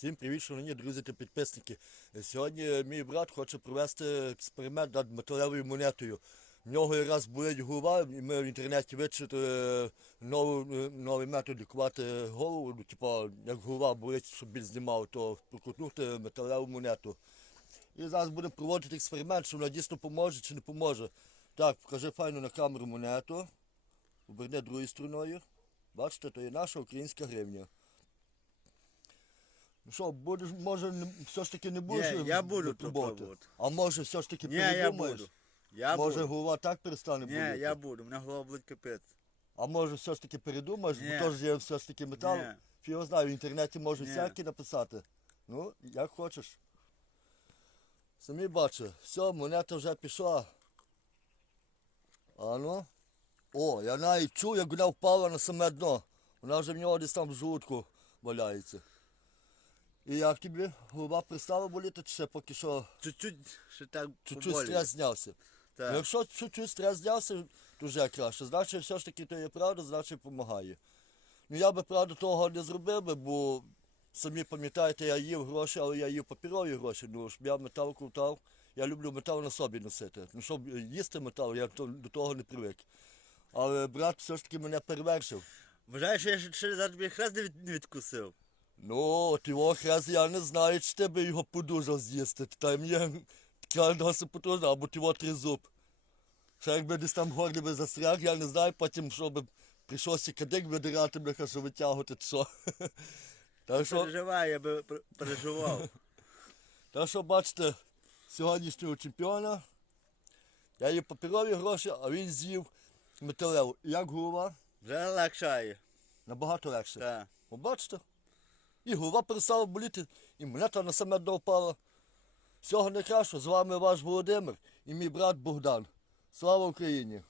Всім привіт, шановні друзі та підписники. Сьогодні мій брат хоче провести експеримент над металевою монетою. В нього якраз болить голова, і ми в інтернеті вичитали новий, новий метод лікувати голову. Типу, як голова болить, щоб біль знімав, то прокутнути металеву монету. І зараз будемо проводити експеримент, чи вона дійсно поможе чи не поможе. Так, покажи файно на камеру монету. Оберни другою стороною. Бачите, то є наша українська гривня. Що, будеш, може, не- все ж таки не будеш Ні, я буду випробовувати? пробувати. А може все ж таки Ні, я передумаєш? буду. Я може буду. голова так перестане Ні, боліти? я буду, мене голова болить капець. А може все ж таки передумаєш, Ні. бо теж є все ж таки метал. Ні. Фіо знаю, в інтернеті може Ні. всякі написати. Ну, як хочеш. Самі бачу, все, монета вже пішла. А ну. О, я навіть чув, як вона впала на саме дно. Вона вже в нього десь там в желудку валяється. І як тобі? Голова перестала боліти, чи ще поки що Чуть-чуть ще так чуть-чуть поболює. стрес знявся? Ну, Так. Якщо чуть-чуть стрес знявся, то вже краще. Значить, все ж таки то є правда, значить допомагає. Ну я би правда того не зробив би, бо самі пам'ятаєте, я їв гроші, але я їв папірові гроші. Ну щоб я метал крутав. Я люблю метал на собі носити. Ну щоб їсти метал, я то- до того не привик. Але брат все ж таки мене перевершив. Вважаєш, що я ще- ще зараз тобі хрест не, від, не відкусив? Ну, от його хрест, я не знаю, чи тебе його подужав з'їсти. Там є така досить потужна, або ти три зуб. Ще якби десь там горлі би застряг, я не знаю, потім що би прийшлося кадик видирати, бляха, що витягувати, чи що. Так що, Переживай, я би пер- переживав. так що бачите, сьогоднішнього чемпіона. Я їв папірові гроші, а він з'їв металеву. Як голова? Вже легшає. Набагато легше. Так. Бачите? І голова перестала боліти, і монета на саме допала. Всього найкращого, з вами ваш Володимир і мій брат Богдан. Слава Україні!